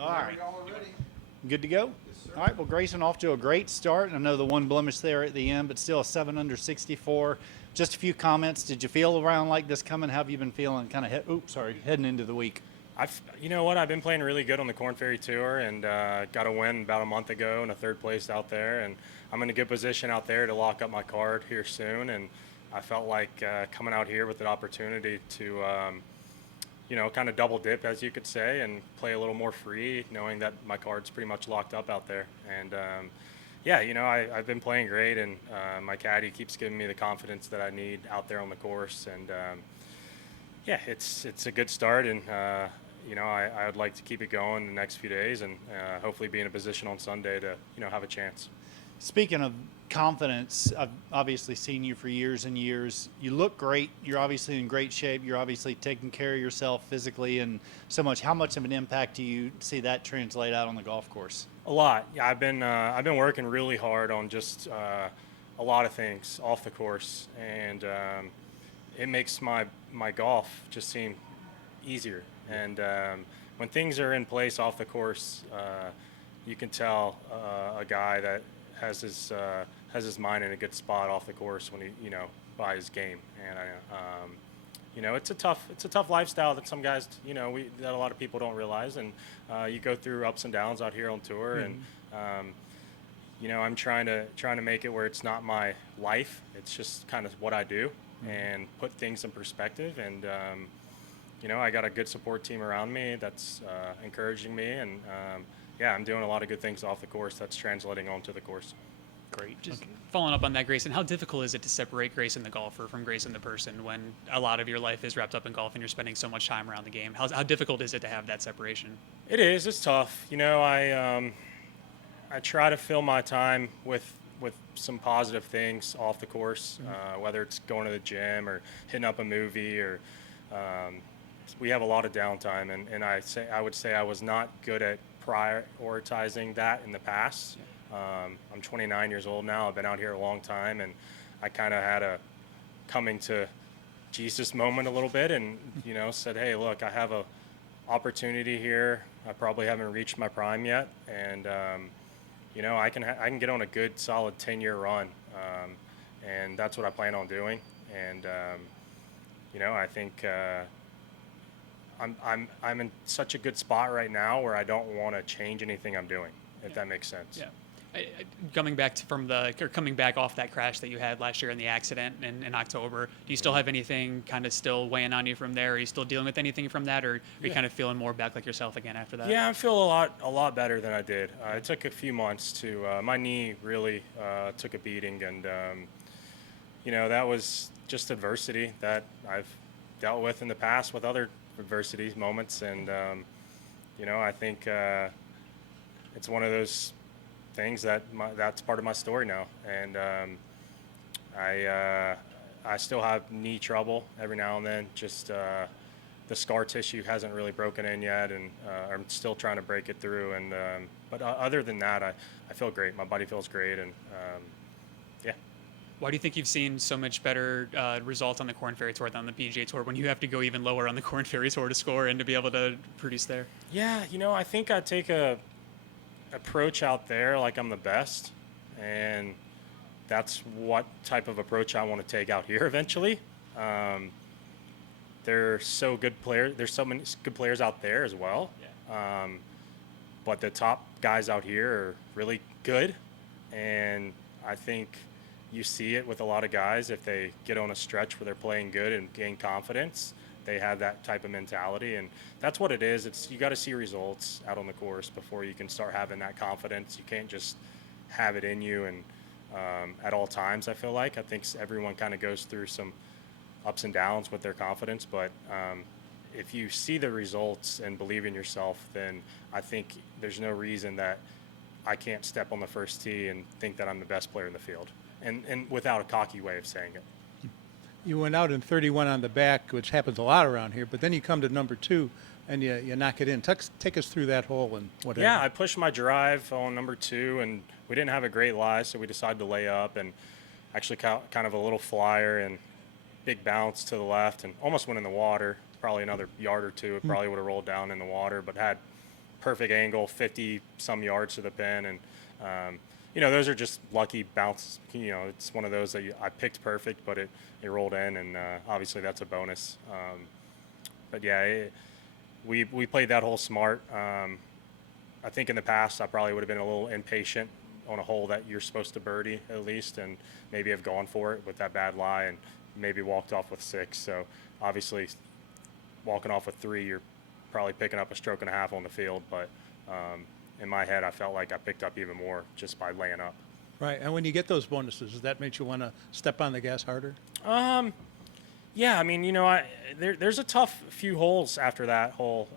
All right. Good to go? All right, well, Grayson off to a great start. I know the one blemish there at the end, but still a 7 under 64. Just a few comments. Did you feel around like this coming? How have you been feeling kind of, heading into the week? You know what? I've been playing really good on the Corn Ferry Tour and got a win about a month ago in a third place out there. And I'm in a good position out there to lock up my card here soon. And I felt like coming out here with an opportunity to, kind of double dip, as you could say, and play a little more free, knowing that my card's pretty much locked up out there. And I've been playing great, and my caddy keeps giving me the confidence that I need out there on the course. And it's a good start, and I would like to keep it going the next few days, and hopefully be in a position on Sunday to have a chance. Speaking of confidence, I've obviously seen you for years and years. You look great. You're obviously in great shape. You're obviously taking care of yourself physically and so much. How much of an impact do you see that translate out on the golf course? A lot. Yeah, I've been working really hard on just a lot of things off the course, and it makes my golf just seem easier. And when things are in place off the course, you can tell a guy that has his mind in a good spot off the course when he by his game. And it's a tough lifestyle that some guys that a lot of people don't realize, and you go through ups and downs out here on tour. And I'm trying to make it where it's not my life, it's just kind of what I do, and put things in perspective. And I got a good support team around me that's encouraging me, and I'm doing a lot of good things off the course that's translating onto the course. Great. Just following up on that, Grayson, how difficult is it to separate Grayson the golfer from Grayson the person when a lot of your life is wrapped up in golf and you're spending so much time around the game? How difficult is it to have that separation? It is. It's tough. I try to fill my time with some positive things off the course, whether it's going to the gym or hitting up a movie, or we have a lot of downtime, and I would say I was not good at prioritizing that in the past. I'm 29 years old now. I've been out here a long time, and I kind of had a coming to Jesus moment a little bit, and said, hey, look, I have a opportunity here. I probably haven't reached my prime yet, and I can get on a good solid 10-year run, and that's what I plan on doing. And I think I'm in such a good spot right now where I don't want to change anything I'm doing, if that makes sense. Yeah. Coming back off that crash that you had last year in the accident in October, do you still have anything kind of still weighing on you from there? Are you still dealing with anything from that, or are you kind of feeling more back like yourself again after that? Yeah, I feel a lot better than I did. It took a few months to my knee really took a beating, and that was just adversity that I've dealt with in the past with other adversity moments, and I think it's one of those things that's part of my story now. And I still have knee trouble every now and then. Just the scar tissue hasn't really broken in yet, and I'm still trying to break it through. And but other than that, I feel great. My body feels great, and yeah. Why do you think you've seen so much better results on the Corn Ferry Tour than on the PGA Tour, when you have to go even lower on the Corn Ferry Tour to score and to be able to produce there? Yeah, I think I take a approach out there like I'm the best, and that's what type of approach I want to take out here eventually. There's so many good players out there as well. Yeah. But the top guys out here are really good, and I think you see it with a lot of guys. If they get on a stretch where they're playing good and gain confidence, they have that type of mentality, and that's what it is. You got to see results out on the course before you can start having that confidence. You can't just have it in you, and at all times. I think everyone kind of goes through some ups and downs with their confidence, but if you see the results and believe in yourself, then I think there's no reason that I can't step on the first tee and think that I'm the best player in the field, and without a cocky way of saying it. You went out in 31 on the back, which happens a lot around here, but then you come to number 2 and you knock it in. Take us through that hole and what happened. Yeah, I pushed my drive on number 2, and we didn't have a great lie, so we decided to lay up, and actually kind of a little flyer and big bounce to the left and almost went in the water. Probably another yard or two, it probably would have rolled down in the water, but had perfect angle, 50 some yards to the pin, and you know, those are just lucky bounces. You know, it's one of those that I picked perfect, but it rolled in, and obviously that's a bonus. But yeah, we played that hole smart. I think in the past I probably would have been a little impatient on a hole that you're supposed to birdie at least, and maybe have gone for it with that bad lie and maybe walked off with 6. So obviously walking off with 3, you're probably picking up a stroke and a half on the field, but in my head I felt like I picked up even more just by laying up. Right, and when you get those bonuses, does that make you want to step on the gas harder? Yeah, I mean, you know, there's a tough few holes after that hole,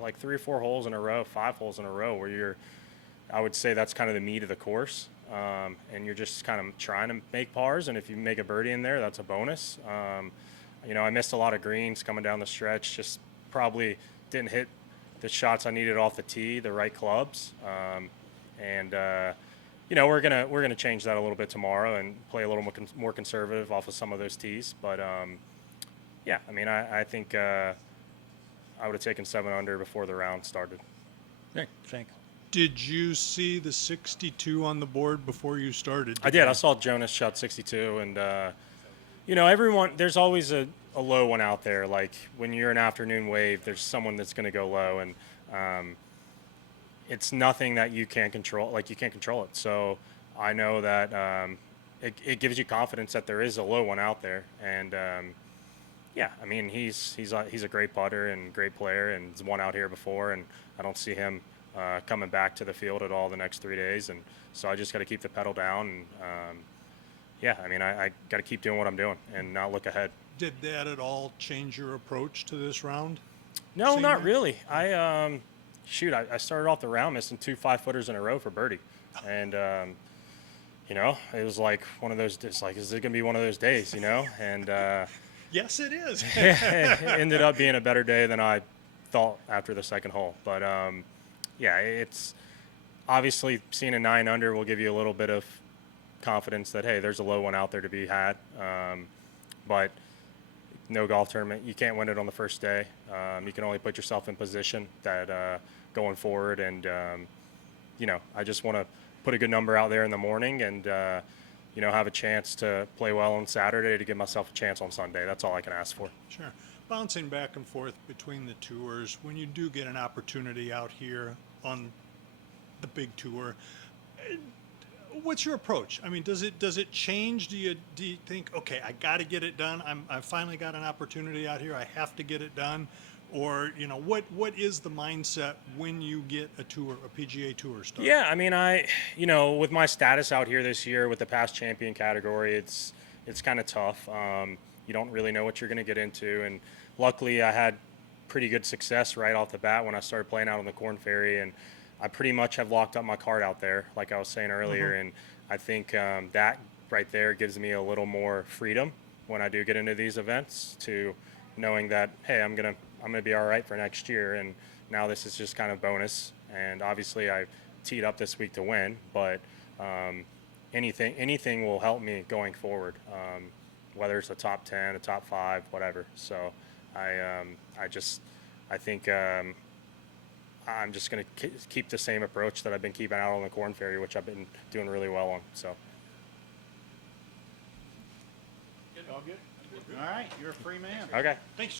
like 3 or 4 holes in a row, 5 holes in a row, where I would say that's kind of the meat of the course, and you're just kind of trying to make pars, and if you make a birdie in there, that's a bonus. You know, I missed a lot of greens coming down the stretch, just probably didn't hit the shots I needed off the tee, the right clubs, and you know, we're gonna change that a little bit tomorrow and play a little more conservative off of some of those tees, but. Yeah, I mean, I think I would have taken 7 under before the round started. Okay, thanks. Did you see the 62 on the board before you started? I did. I saw Jonas shot 62, and you know, there's always a low one out there. Like when you're an afternoon wave, there's someone that's going to go low, and it's nothing that you can't control. Like you can't control it. So I know that it gives you confidence that there is a low one out there, and yeah, I mean, he's a great putter and great player, and he's won out here before, and I don't see him coming back to the field at all the next 3 days, and so I just got to keep the pedal down, and yeah, I mean, I got to keep doing what I'm doing and not look ahead. Did that at all change your approach to this round? No, Seeing not that? really. I started off the round missing 2 5-footers in a row for birdie, and you know, it was like one of those. It's like, is it gonna be one of those days, you know? And Yes, it is. it ended up being a better day than I thought after the second hole. But yeah, it's obviously seeing a 9 under will give you a little bit of confidence that, hey, there's a low one out there to be had. But no golf tournament, you can't win it on the first day. You can only put yourself in position that going forward. And, you know, I just want to put a good number out there in the morning and, you know, have a chance to play well on Saturday to give myself a chance on Sunday. That's all I can ask for. Sure. Bouncing back and forth between the tours, when you do get an opportunity out here on the big tour, what's your approach? I mean, does it change? Do you think, okay, I got to get it done. I finally got an opportunity out here. I have to get it done. Or, you know, what is the mindset when you get a tour, a PGA tour started? Yeah, I mean, you know, with my status out here this year with the past champion category, it's kind of tough. You don't really know what you're going to get into, and luckily I had pretty good success right off the bat when I started playing out on the Corn Ferry, and I pretty much have locked up my card out there, like I was saying earlier, and I think that right there gives me a little more freedom when I do get into these events, to knowing that, hey, I'm gonna be all right for next year, and now this is just kind of bonus. And obviously I teed up this week to win, but anything will help me going forward, whether it's a top 10, a top 5, whatever. So I think I'm just going to keep the same approach that I've been keeping out on the Corn Ferry, which I've been doing really well on. So. All good? All right, you're a free man. Okay. Thanks.